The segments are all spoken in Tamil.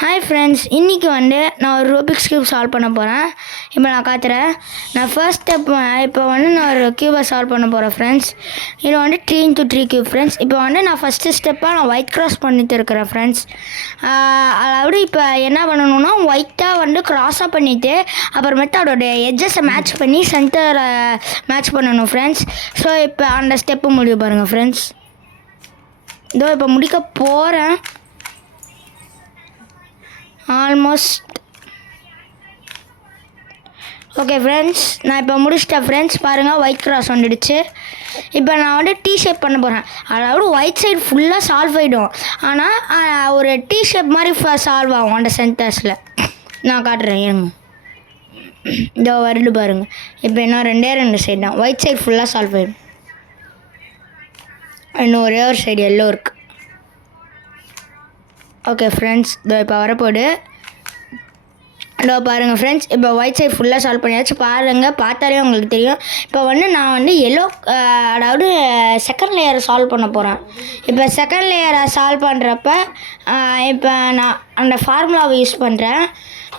ஹாய் ஃப்ரெண்ட்ஸ், இன்றைக்கி நான் ஒரு ரூபிக்ஸ் க்யூப் சால்வ் பண்ண போகிறேன். இப்போ நான் காத்துறேன். நான் ஃபர்ஸ்ட் ஸ்டெப் இப்போ நான் ஒரு க்யூபை சால்வ் பண்ண போகிறேன் ஃப்ரெண்ட்ஸ். இது 3 into 3 க்யூப் ஃப்ரெண்ட்ஸ். இப்போ நான் ஃபஸ்ட்டு ஸ்டெப்பாக நான் ஒயிட் க்ராஸ் பண்ணிட்டு இருக்கிறேன் ஃப்ரெண்ட்ஸ். அதாவது இப்போ என்ன பண்ணணுன்னா ஒயிட்டாக க்ராஸாக பண்ணிவிட்டு அப்புறமேட்டு அதோடைய எட்ஜஸை மேட்ச் பண்ணி சென்டரை மேட்ச் பண்ணணும் ஃப்ரெண்ட்ஸ். ஸோ இப்போ அந்த ஸ்டெப்பு முடிவு பாருங்கள் ஃப்ரெண்ட்ஸ். இதோ இப்போ முடிக்க போகிறேன். ஆல்மோஸ்ட் ஓகே ஃப்ரெண்ட்ஸ், நான் இப்போ முடிச்சிட்டேன் ஃப்ரெண்ட்ஸ். பாருங்கள், ஒயிட் கிராஸ் வந்துடுச்சு. இப்போ நான் டி ஷேப் பண்ண போகிறேன். அதாவது ஒயிட் சைடு ஃபுல்லாக சால்வ் ஆகிடும், ஆனால் ஒரு டி ஷேப் மாதிரி சால்வ் ஆகும் அந்த சென்டர்ஸில். நான் காட்டுறேன் ஏங்க, இதோ வருது பாருங்கள். இப்போ இன்னும் 2 சைடு தான். ஒயிட் சைடு ஃபுல்லாக சால்வ் ஆகிடும். இன்னும் ஒரே ஒரு சைடு எல்லோ இருக்குது. ஓகே ஃப்ரெண்ட்ஸ், இதோ இப்போ வரப்போடு. இதோ பாருங்கள் ஃப்ரெண்ட்ஸ், இப்போ ஒயிட் சைட் ஃபுல்லாக சால்வ் பண்ணியாச்சு. பாருங்கள், பார்த்தாலே உங்களுக்கு தெரியும். இப்போ நான் எல்லோ, அதாவது செகண்ட் லேயரை சால்வ் பண்ண போகிறேன். இப்போ செகண்ட் லேயரை சால்வ் பண்ணுறப்ப இப்போ நான் அந்த ஃபார்முலாவை யூஸ் பண்ணுறேன்.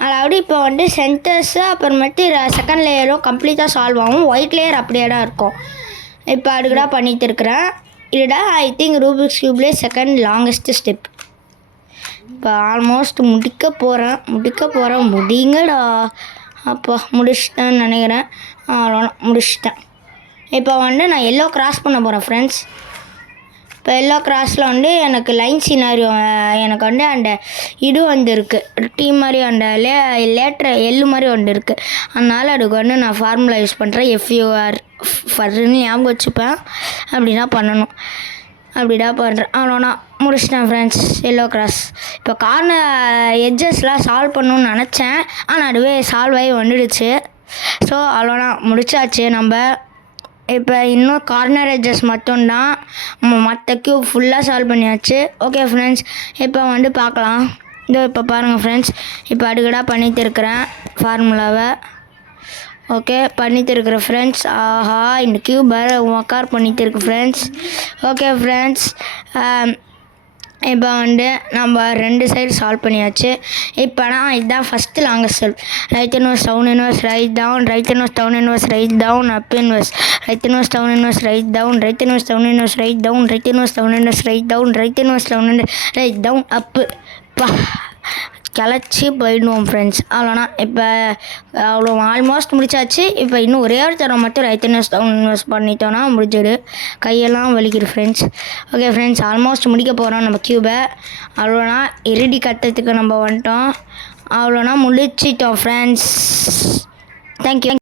அதாவது இப்போ சென்டர்ஸு அப்புறமேட்டு செகண்ட் லேயரும் கம்ப்ளீட்டாக சால்வ் ஆகும். ஒயிட் லேயர் அப்படியே தான் இருக்கும். இப்போ அதுக்குடா பண்ணிகிட்டு இருக்கிறேன். இதுடா ஐ திங்க் ரூபிக்ஸ் க்யூப்லேயே செகண்ட் லாங்கஸ்ட்டு ஸ்டெப். இப்போ ஆல்மோஸ்ட் முடிக்க போகிறேன். முடிங்கடா. அப்போ முடிச்சிட்டேன்னு நினைக்கிறேன். அவ்வளோதான், முடிச்சிட்டேன். இப்போ நான் எல்லோ கிராஸ் பண்ண போகிறேன் ஃப்ரெண்ட்ஸ். இப்போ எல்லோ கிராஸில் எனக்கு லைன் சினாரியோ எனக்கு அந்த இது இருக்குது, டீ மாதிரி அந்த லேட்டர் எள்ளு மாதிரி இருக்குது. அதனால் அதுக்கு நான் ஃபார்முலா யூஸ் பண்ணுறேன். FUR ஃபர்ன்னு ஞாபகம் வச்சுப்பேன். அப்படின்னா பண்ணணும். அப்படிதான் பண்ணுறேன். அவ்வளோனா முடிச்சிட்டேன் ஃப்ரெண்ட்ஸ், எல்லோ கிராஸ். இப்போ கார்னர் எட்ஜஸ்லாம் சால்வ் பண்ணணுன்னு நினச்சேன், ஆனால் அதுவே சால்வ் ஆகி வந்துடுச்சு. ஸோ அவ்வளோனா முடிச்சாச்சு. நம்ம இப்போ இன்னும் கார்னர் எட்ஜஸ் மட்டும்தான். மற்ற க்யூப் ஃபுல்லாக சால்வ் பண்ணியாச்சு. ஓகே ஃப்ரெண்ட்ஸ், இப்போ பார்க்கலாம். இதோ இப்போ பாருங்கள் ஃப்ரெண்ட்ஸ், இப்போ அடுக்கடா பண்ணிட்டு இருக்கிறேன் ஃபார்முலாவை. ஓகே, பண்ணிட்டு இருக்கிற ஃப்ரெண்ட்ஸ். ஆஹா, இந்த க்யூப் வேறு ஒர்க்கார் பண்ணிட்டு இருக்கு ஃப்ரெண்ட்ஸ். ஓகே ஃப்ரெண்ட்ஸ், இப்போ நம்ம 2 சைடு சால்வ் பண்ணியாச்சு. இப்போனா இதுதான் first longest step. Right inverse, down inverse, right down, right inverse, down inverse, right down, up inverse, right inverse, down inverse, right down, right inverse, down inverse, right down, right inverse, down inverse, right down, right inverse, down inverse, right down, up. கிளச்சி போயிடுவோம் ஃப்ரெண்ட்ஸ். அவ்வளோனா இப்போ அவ்வளோ ஆல்மோஸ்ட் முடிச்சாச்சு. இப்போ இன்னும் ஒரே ஒரு தடவை மட்டும் ரைட் இன்வெஸ்ட் டவுன் இன்வெஸ்ட் பண்ணிட்டோன்னா முடிஞ்சிடு. கையெல்லாம் வலிக்குது ஃப்ரெண்ட்ஸ். ஓகே ஃப்ரெண்ட்ஸ், ஆல்மோஸ்ட் முடிக்க போகிறோம் நம்ம க்யூபை. அவ்வளோனா இறுதி கட்டத்துக்கு நம்ம வந்துட்டோம். அவ்வளோனா முடிச்சிட்டோம் ஃப்ரெண்ட்ஸ். தேங்க்யூ.